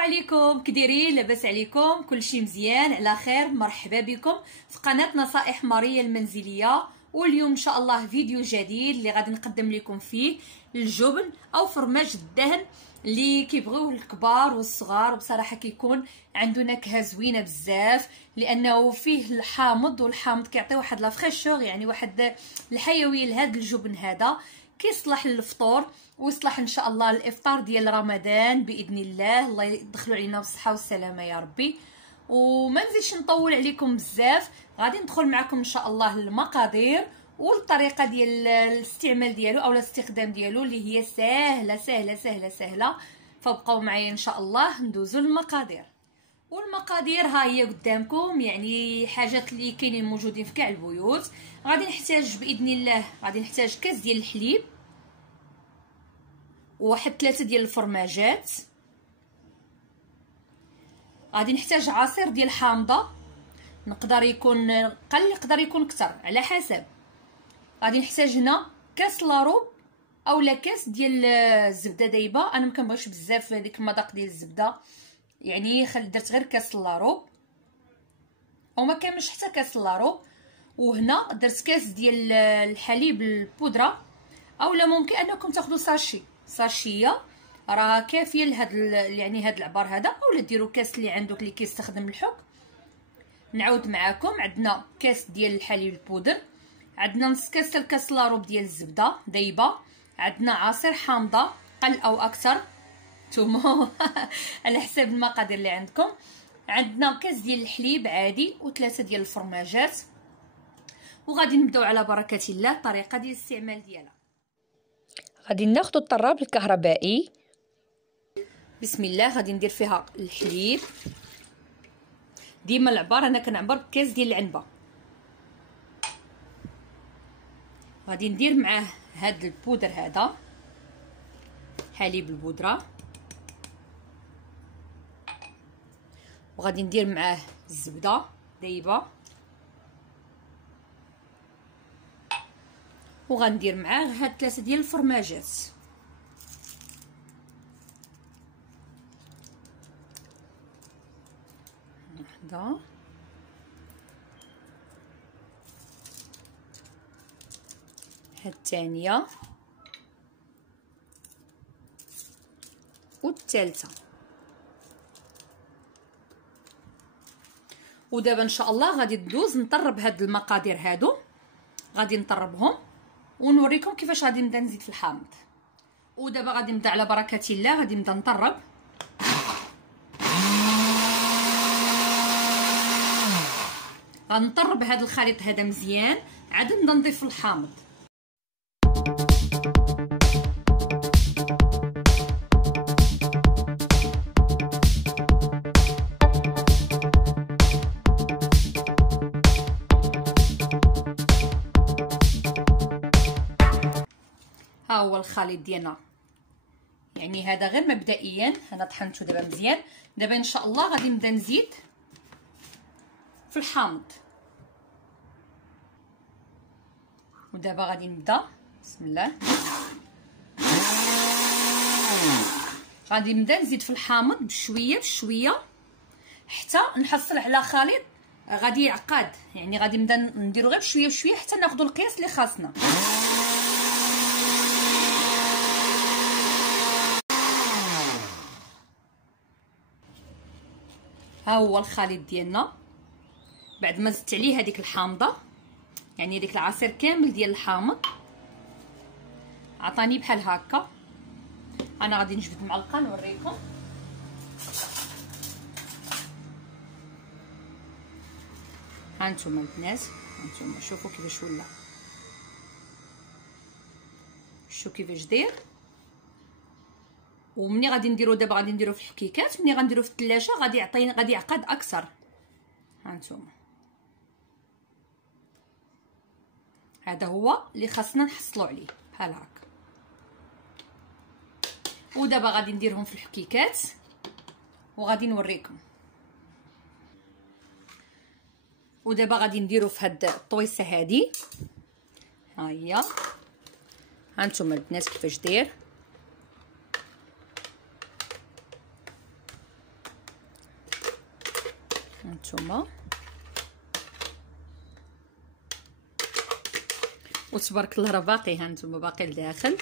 عليكم، كديرين؟ لاباس عليكم؟ كلشي مزيان على خير؟ مرحبا بكم في قناه نصائح ماريا المنزليه. واليوم ان شاء الله فيديو جديد اللي غادي نقدم لكم فيه الجبن او فرماج الدهن اللي كيبغيوه الكبار والصغار، وبصراحه كيكون عنده نكهه زوينه بزاف لانه فيه الحامض، والحامض كيعطي واحد لا فريشور، يعني واحد الحيويه لهذا الجبن هذا. كيصلح للفطور ويصلح ان شاء الله الافطار ديال رمضان باذن الله. الله يدخلوا علينا بالصحه والسلامه يا ربي. وما نزيدش نطول عليكم بزاف، غادي ندخل معكم ان شاء الله المقادير والطريقه ديال الاستعمال ديالو او الاستخدام ديالو اللي هي سهله سهله سهله سهله. فبقوا معايا ان شاء الله ندوزو للمقادير. والمقادير ها هي قدامكم، يعني حاجات اللي كاينين موجودين في كاع البيوت. غادي نحتاج باذن الله، غادي نحتاج كاس ديال الحليب، وواحد 3 ديال الفرماجات. غادي نحتاج عصير ديال حامضه، نقدر يكون قل يقدر يكون اكثر على حسب. غادي نحتاج هنا كاس لاروب اولا كاس ديال الزبده دايبه. انا مكنبغيش بزاف هذيك المذاق ديال الزبده، يعني درت غير كاس لاروب او ما كاملش حتى كاس لاروب. وهنا درت كاس ديال الحليب البودره، اولا ممكن انكم تاخذوا ساشيه راه كافيه لهاد يعني هاد العبار هذا، اولا ديروا كاس اللي عندك اللي كيستخدم الحك. نعاود معاكم، عندنا كاس ديال الحليب البودر، عندنا نص كاس الكاس لاروب ديال الزبده دايبه، عندنا عصير حامضه قل او اكثر نتوما على حساب المقادير اللي عندكم. عندنا كاس ديال الحليب عادي و3 ديال الفرماجات. وغادي نبداو على بركه الله الطريقه ديال الاستعمال ديالها. غادي ناخذ الطراب الكهربائي، بسم الله. غادي ندير فيها الحليب، ديما العبار انا كنعبر بكاس ديال العنبه. غادي ندير معاه هاد البودر هذا، حليب البودره، وغادي ندير معاه الزبده دايبه، وغندير معاه هاد 3 ديال الفرماجات. وحده، هاد الثانيه، والثالثه. ودابا ان شاء الله غادي ندوز نطرب هاد المقادير هادو، غادي نطربهم ونوريكم كيفاش غادي نبدا نزيد في الحامض. ودابا غادي نبدا على بركه الله، غادي نبدا نطرب. غنطرب هذا الخليط هذا مزيان، عاد نبدا نضيف الحامض. ها هو الخليط ديالنا، يعني هذا غير مبدئيا، انا طحنته دابا مزيان. دابا ان شاء الله غادي نبدا نزيد في الحامض. ودابا غادي نبدا، بسم الله، غادي نبدا نزيد في الحامض بشويه بشويه حتى نحصل على خليط غادي يعقد، يعني غادي نبدا نديرو غير بشويه بشويه حتى ناخذ القياس اللي خاصنا. ها هو الخليط ديالنا بعد ما زدت عليه هذيك الحامضه، يعني هذيك العصير كامل ديال الحامض عطاني بحال هكا. انا غادي نجبد معلقه نوريكم. ها نتوما البنات، ها نتوما شوفوا كيفاش ولا، شوفوا كيفاش داير. ومني غادي نديرو دابا، غادي نديرو في الحكيكات، ملي غنديرو في الثلاجه غادي يعطينا، غادي يعقد اكثر. ها نتوما هذا هو اللي خاصنا نحصلوا عليه بحال هكا. ودابا غادي نديرهم في الحكيكات وغادي نوريكم. ودابا غادي نديرو في هاد الطويصه هادي، ها هي، ها نتوما البنات كيفاش داير. هانتوما. وتبارك الله راه باقي، هانتوما باقي لداخل.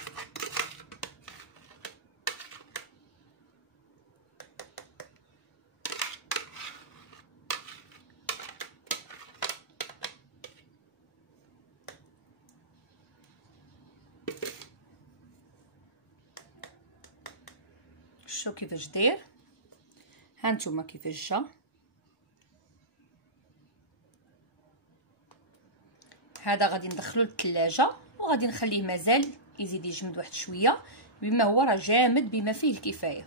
شوفوا كيفاش داير، هانتوما كيفاش جا. هذا غادي ندخلو للثلاجه وغادي نخليه مازال يزيد يجمد واحد شويه، بما هو راه جامد بما فيه الكفايه.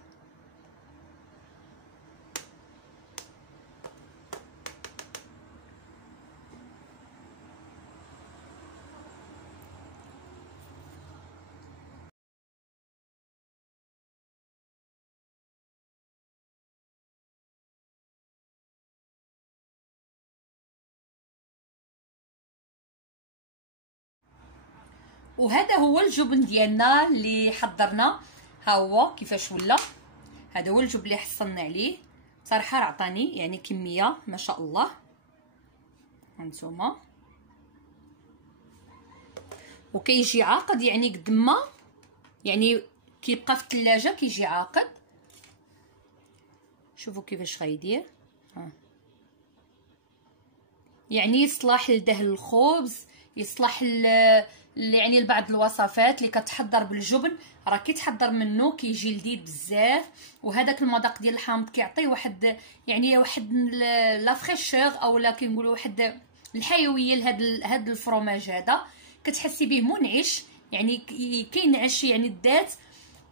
وهذا هو الجبن ديالنا اللي حضرنا، ها هو كيفاش ولا. هذا هو الجبن اللي حصلنا عليه، صراحه راه عطاني يعني كميه ما شاء الله. هانتوما وكيجي عاقد، يعني قد ما يعني كيبقى في الثلاجه كيجي عاقد. شوفوا كيفاش غيدير، يعني يصلح لدهن الخبز، يصلح يعني لبعض الوصفات اللي كتحضر بالجبن، راه كيتحضر منه كيجي لذيذ بزاف. وهذاك المذاق ديال الحامض كيعطي واحد يعني واحد لا فريشور اولا كنقولوا واحد الحيويه لهاد الفرomاج. هذا كتحسي به منعش، يعني كينعش يعني الذات،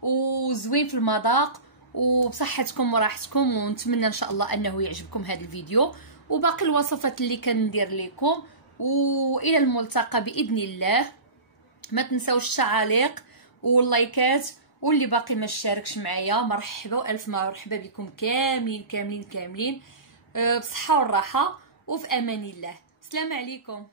وزوين في المذاق وبصحتكم وراحتكم. ونتمنى ان شاء الله انه يعجبكم هذا الفيديو وباقي الوصفات اللي كندير لكم. والى الملتقى باذن الله. ما تنساوش التعاليق واللايكات، واللي باقي ما اشتركش معايا مرحبا الف مرحبا بكم كاملين كاملين كاملين، بصحه والراحه وفي امان الله. السلام عليكم.